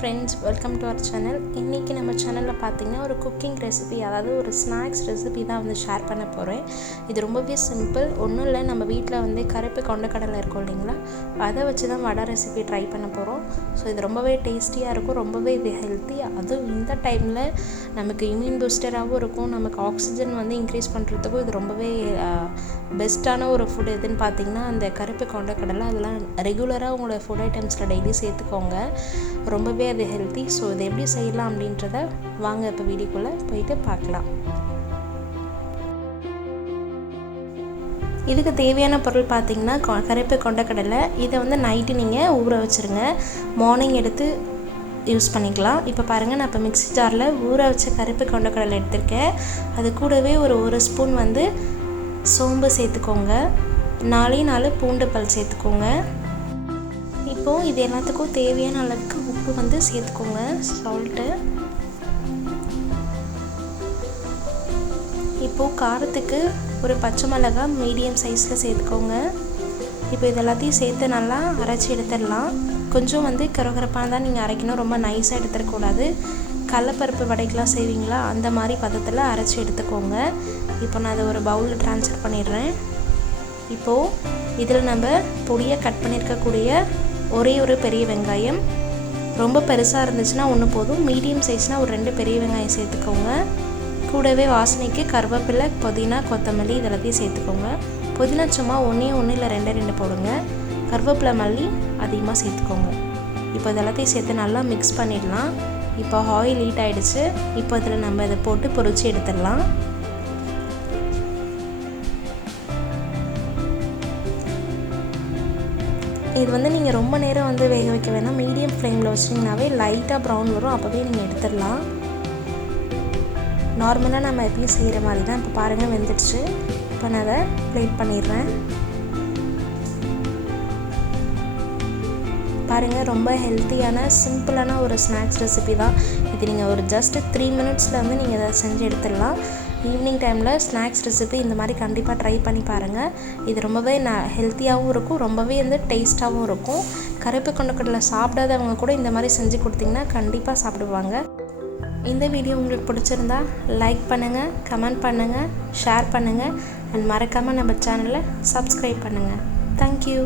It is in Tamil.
friends, welcome to our channel. இன்னைக்கு நம்ம சேனல்ல பாத்தீங்கன்னா ஒரு குக்கிங் ரெசிபி, அதாவது ஒரு ஸ்நாக்ஸ் ரெசிபி தான் வந்து ஷேர் பண்ண போறேன். இது ரொம்பவே சிம்பிள். ஒண்ணும் இல்ல, நம்ம வீட்ல வந்து கருப்பு கொண்டக்கடலை இருக்கும் இல்லீங்களா, அதை வச்சு தான் வடை ரெசிபி ட்ரை பண்ண போறோம். ஸோ இது ரொம்பவே டேஸ்டியா இருக்கும், ரொம்பவே இது ஹெல்த்தி. அதுவும் இந்த டைம்ல நமக்கு இம்யூன் பூஸ்டராகவும் இருக்கும், நமக்கு ஆக்சிஜன் வந்து இன்க்ரீஸ் பண்ணுறதுக்கும் இது ரொம்பவே பெஸ்ட்டான ஒரு ஃபுட். எதுன்னு பார்த்தீங்கன்னா அந்த கருப்பு கொண்டக்கடலை. அதெல்லாம் ரெகுலராக உங்களோட ஃபுட் ஐட்டம்ஸில் டெய்லி சேர்த்துக்கோங்க, ரொம்பவே அது ஹெல்த்தி. ஸோ இதை எப்படி செய்யலாம் அப்படின்றத வாங்க இப்போ வீடியோக்குள்ளே போயிட்டு பார்க்கலாம். இதுக்கு தேவையான பொருள் பார்த்திங்கன்னா கருப்பு கொண்டக்கடலை. இதை வந்து நைட்டு நீங்கள் ஊற வச்சுருங்க, மார்னிங் எடுத்து யூஸ் பண்ணிக்கலாம். இப்போ பாருங்கள், நான் இப்போ மிக்ஸி ஜாரில் ஊற வச்ச கருப்பு கொண்டக்கடலை எடுத்திருக்கேன். அது கூடவே ஒரு ஸ்பூன் வந்து சோம்பு சேர்த்துக்கோங்க, 4 பூண்டு பல் சேர்த்துக்கோங்க. இப்போது இது எல்லாத்துக்கும் தேவையான அளவுக்கு உப்பு வந்து சேர்த்துக்கோங்க, சால்ட்டு. இப்போது காரத்துக்கு ஒரு பச்சை மிளகாய் மீடியம் சைஸில் சேர்த்துக்கோங்க. இப்போ இது எல்லாத்தையும் சேர்த்து நல்லா அரைச்சி எடுத்துடலாம். கொஞ்சம் வந்து கரகரப்பானதான் நீங்கள் அரைக்கணும், ரொம்ப நைஸாக எடுத்துடக்கூடாது. கடலைப்பருப்பு வடைக்கெலாம் செய்வீங்களா, அந்த மாதிரி பதத்தில் அரைச்சி எடுத்துக்கோங்க. இப்போ நான் அதை ஒரு பவுலில் ட்ரான்ஸ்ஃபர் பண்ணிடுறேன். இப்போது இதில் நம்ம பொடியாக கட் பண்ணியிருக்கக்கூடிய ஒரு பெரிய வெங்காயம், ரொம்ப பெருசாக இருந்துச்சுன்னா ஒன்று போதும், மீடியம் சைஸ்னால் ஒரு 2 பெரிய வெங்காயம் சேர்த்துக்கோங்க. கூடவே வாசனைக்கு கருவேப்பிலை, புதினா, கொத்தமல்லி இதெல்லாத்தையும் சேர்த்துக்கோங்க. புதினா சும்மா ஒன்று இல்லை 2 போடுங்க. கருவேப்பிலை, மல்லி அதிகமாக சேர்த்துக்கோங்க. இப்போ இதெல்லாத்தையும் சேர்த்து நல்லா மிக்ஸ் பண்ணிடலாம். இப்போ ஆயில் ஹீட் ஆகிடுச்சு. இப்போ இதில் நம்ம இதை போட்டு பொரிச்சு எடுத்துடலாம். இது வந்து நீங்கள் ரொம்ப நேரம் வந்து வேக வைக்க வேணாம், மீடியம் ஃப்ளேமில் வச்சிட்டிங்கனாவே லைட்டாக ப்ரௌன் வரும், அப்போவே நீங்கள் எடுத்துடலாம். நார்மலாக நம்ம எப்பயும் செய்கிற மாதிரி தான். இப்போ பாருங்கள், வெந்துடுச்சு. இப்போ நான் அதை பிளேட் பண்ணிடுறேன். பாருங்கள், ரொம்ப ஹெல்த்தியான சிம்பிளான ஒரு ஸ்நாக்ஸ் ரெசிபி தான் இது. நீங்கள் ஒரு ஜஸ்ட் 3 மினிட்ஸில் வந்து நீங்கள் இதை செஞ்சு எடுத்துடலாம். ஈவினிங் டைமில் ஸ்நாக்ஸ் ரெசிபி இந்த மாதிரி கண்டிப்பாக ட்ரை பண்ணி பாருங்கள். இது ரொம்பவே ஹெல்த்தியாகவும் இருக்கும், ரொம்பவே வந்து டேஸ்ட்டாகவும் இருக்கும். கருப்பு கொண்டக்கடலை சாப்பிடாதவங்க கூட இந்த மாதிரி செஞ்சு கொடுத்திங்கன்னா கண்டிப்பாக சாப்பிடுவாங்க. இந்த வீடியோ உங்களுக்கு பிடிச்சிருந்தா லைக் பண்ணுங்கள், கமெண்ட் பண்ணுங்கள், ஷேர் பண்ணுங்கள், அண்ட் மறக்காமல் நம்ம சேனலை சப்ஸ்கிரைப் பண்ணுங்கள். தேங்க்யூ.